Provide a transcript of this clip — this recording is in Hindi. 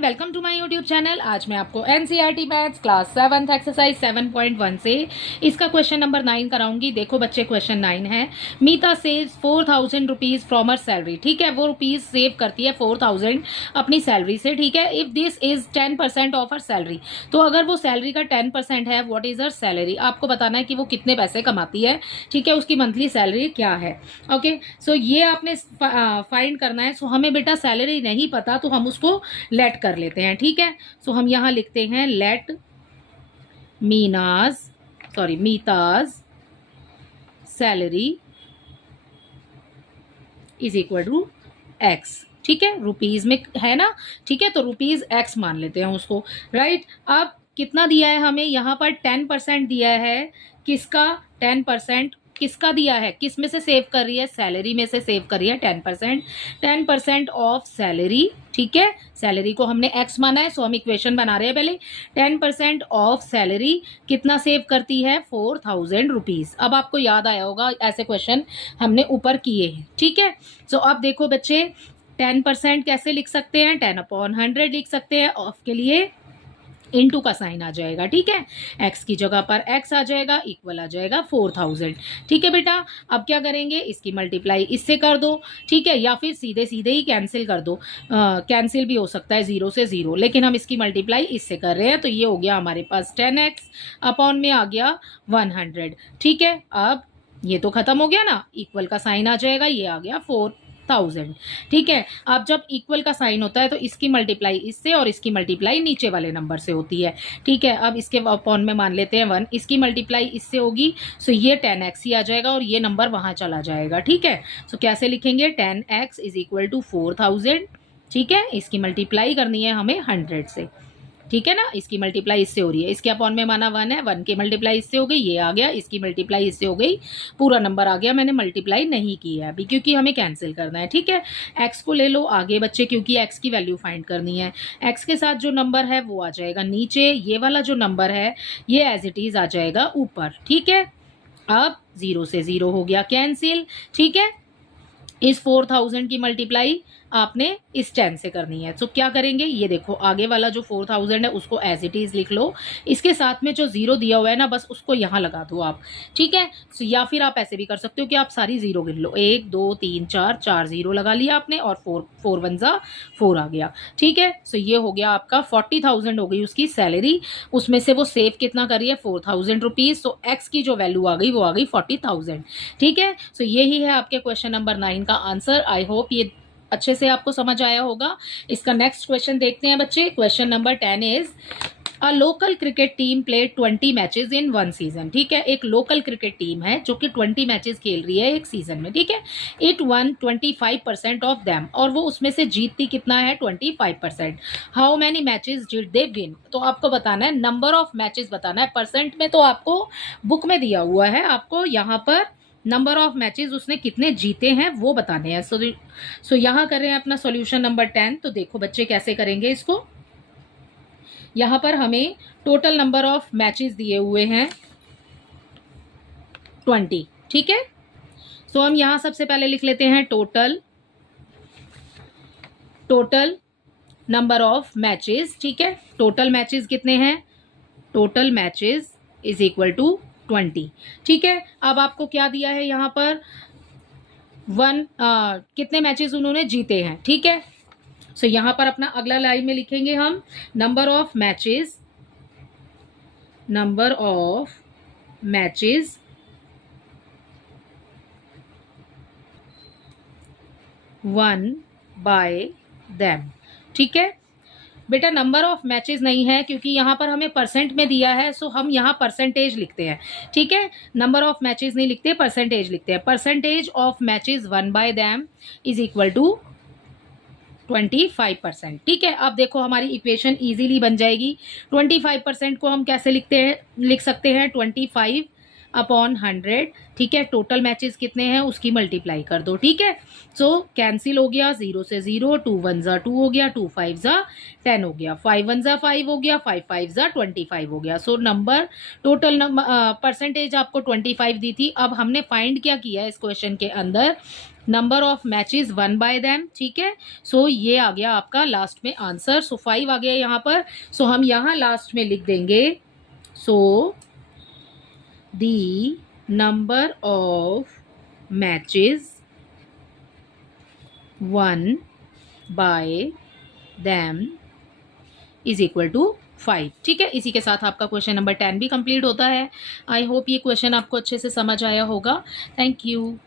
Student, welcome to my YouTube channel. आज मैं आपको एनसीईआरटी मैथ्स क्लास 7 एक्सरसाइज 7.1 से इसका क्वेश्चन नंबर 9 कराऊंगी। देखो बच्चे, क्वेश्चन 9 है, Meeta saves 4000 rupees from her salary. ठीक है, वो रुपीज सेव करती है 4000 अपनी सैलरी से। ठीक है, if this is 10% of her salary, तो अगर वो सैलरी का 10% है, व्हाट इज हर सैलरी। आपको बताना है कि वो कितने पैसे कमाती है। ठीक है, उसकी मंथली सैलरी क्या है। ओके, सो ये आपने फाइंड करना है। सो हमें बेटा सैलरी नहीं पता, तो हम उसको लेट कर लेते हैं। ठीक है, सो हम यहां लिखते हैं let Meeta's salary is equal to X. ठीक है, रुपीज में है ना। ठीक है, तो रुपीज एक्स मान लेते हैं उसको। राइट, अब कितना दिया है हमें यहाँ पर? 10% दिया है। किसका 10%? किसका दिया है? किस में से सेव कर रही है? सैलरी में से सेव कर रही है 10%। 10% ऑफ सैलरी। ठीक है, सैलरी को हमने एक्स माना है, सो हम इक्वेशन बना रहे हैं पहले। 10% ऑफ सैलरी कितना सेव करती है? 4000 रुपीज। अब आपको याद आया होगा, ऐसे क्वेश्चन हमने ऊपर किए हैं। ठीक है, सो अब देखो बच्चे, 10% कैसे लिख सकते हैं? 10/100 लिख सकते हैं। ऑफ के लिए इनटू का साइन आ जाएगा। ठीक है, एक्स की जगह पर एक्स आ जाएगा, इक्वल आ जाएगा 4000। ठीक है बेटा, अब क्या करेंगे? इसकी मल्टीप्लाई इससे कर दो। ठीक है, या फिर सीधे सीधे ही कैंसिल कर दो। कैंसिल भी हो सकता है 0 से 0, लेकिन हम इसकी मल्टीप्लाई इससे कर रहे हैं, तो ये हो गया हमारे पास 10x अपॉन में आ गया 100। ठीक है, अब ये तो खत्म हो गया ना, इक्वल का साइन आ जाएगा, ये आ गया 4000। ठीक है, अब जब इक्वल का साइन होता है तो इसकी मल्टीप्लाई इससे और इसकी मल्टीप्लाई नीचे वाले नंबर से होती है। ठीक है, अब इसके अपॉन में मान लेते हैं 1, इसकी मल्टीप्लाई इससे होगी, सो ये 10x ही आ जाएगा और ये नंबर वहां चला जाएगा। ठीक है, सो कैसे लिखेंगे? 10x is equal to 4000। ठीक है, इसकी मल्टीप्लाई करनी है हमें 100 से। ठीक है ना, इसकी मल्टीप्लाई इससे हो रही है, इसके अपॉन में माना 1 है, 1 की मल्टीप्लाई इससे हो गई, ये आ गया, इसकी मल्टीप्लाई इससे हो गई, पूरा नंबर आ गया। मैंने मल्टीप्लाई नहीं की है अभी, क्योंकि हमें कैंसिल करना है। ठीक है, एक्स को ले लो आगे बच्चे, क्योंकि एक्स की वैल्यू फाइंड करनी है। एक्स के साथ जो नंबर है वो आ जाएगा नीचे, ये वाला जो नंबर है ये एज इट इज आ जाएगा ऊपर। ठीक है, अब 0 से 0 हो गया कैंसिल। ठीक है, इस 4000 की मल्टीप्लाई आपने इस 10 से करनी है, तो क्या करेंगे? ये देखो, आगे वाला जो 4000 है उसको एज इट इज लिख लो, इसके साथ में जो 0 दिया हुआ है ना, बस उसको यहाँ लगा दो आप। ठीक है, तो या फिर आप ऐसे भी कर सकते हो कि आप सारी 0 गिन लो, 1 2 3 4 4 0 लगा लिया आपने, और 4 1 जा 4 आ गया। ठीक है, सो ये हो गया आपका 40,000 हो गई उसकी सैलरी। उसमें से वो सेव कितना करी है? 4000 रुपीज। सो एक्स की जो वैल्यू आ गई वो आ गई 40,000। ठीक है, सो यही है आपके क्वेश्चन नंबर 9 का आंसर। आई होप ये अच्छे से आपको समझ आया होगा। इसका नेक्स्ट क्वेश्चन देखते हैं बच्चे। Question number 10 is a local cricket team played 20 matches in 1 season. ठीक है, एक लोकल क्रिकेट टीम है जो कि 20 मैचेस खेल रही है एक सीजन में। ठीक है, इट वन 25% ऑफ देम, और वो उसमें से जीतती कितना है? 25%। How many matches did they win? तो आपको बताना है, नंबर ऑफ मैचेस बताना है। परसेंट में तो आपको बुक में दिया हुआ है, आपको यहाँ पर नंबर ऑफ मैचेस उसने कितने जीते हैं वो बताने हैं। सो यहां कर रहे हैं अपना सॉल्यूशन नंबर 10। तो देखो बच्चे कैसे करेंगे इसको। यहां पर हमें टोटल नंबर ऑफ मैचेस दिए हुए हैं 20। ठीक है, सो हम यहां सबसे पहले लिख लेते हैं टोटल नंबर ऑफ मैचेस। ठीक है, टोटल मैचेस कितने हैं? Total matches is equal to 20। ठीक है, अब आपको क्या दिया है यहाँ पर? कितने मैचेस उन्होंने जीते हैं। ठीक है, सो यहां पर अपना अगला लाइन में लिखेंगे हम number of matches 1 bye them. ठीक है बेटा, नंबर ऑफ मैचेस नहीं है, क्योंकि यहाँ पर हमें परसेंट में दिया है, सो हम यहाँ परसेंटेज लिखते हैं। ठीक है, नंबर ऑफ मैचेस नहीं लिखते, परसेंटेज लिखते हैं। Percentage of matches 1 by them is equal to 25%। ठीक है, अब देखो हमारी इक्वेशन इजीली बन जाएगी। 25% को हम कैसे लिख सकते हैं? 25/100। ठीक है, टोटल मैचेस कितने हैं उसकी मल्टीप्लाई कर दो। ठीक है, सो कैंसिल हो गया, 0 से 0, 2 1 जा 2 हो गया, 2 5 जा 10 हो गया, 5 1 जा 5 हो गया, 5 5 जा 25 हो गया। सो नंबर टोटल परसेंटेज आपको 25 दी थी। अब हमने फाइंड क्या किया है इस क्वेश्चन के अंदर? Number of matches one by them, ठीक है। सो ये आ गया आपका लास्ट में आंसर। सो 5 आ गया यहाँ पर। सो हम यहाँ लास्ट में लिख देंगे, so the number of matches one by them is equal to 5, ठीक है। इसी के साथ आपका क्वेश्चन नंबर 10 भी कंप्लीट होता है। आई होप ये क्वेश्चन आपको अच्छे से समझ आया होगा। Thank you.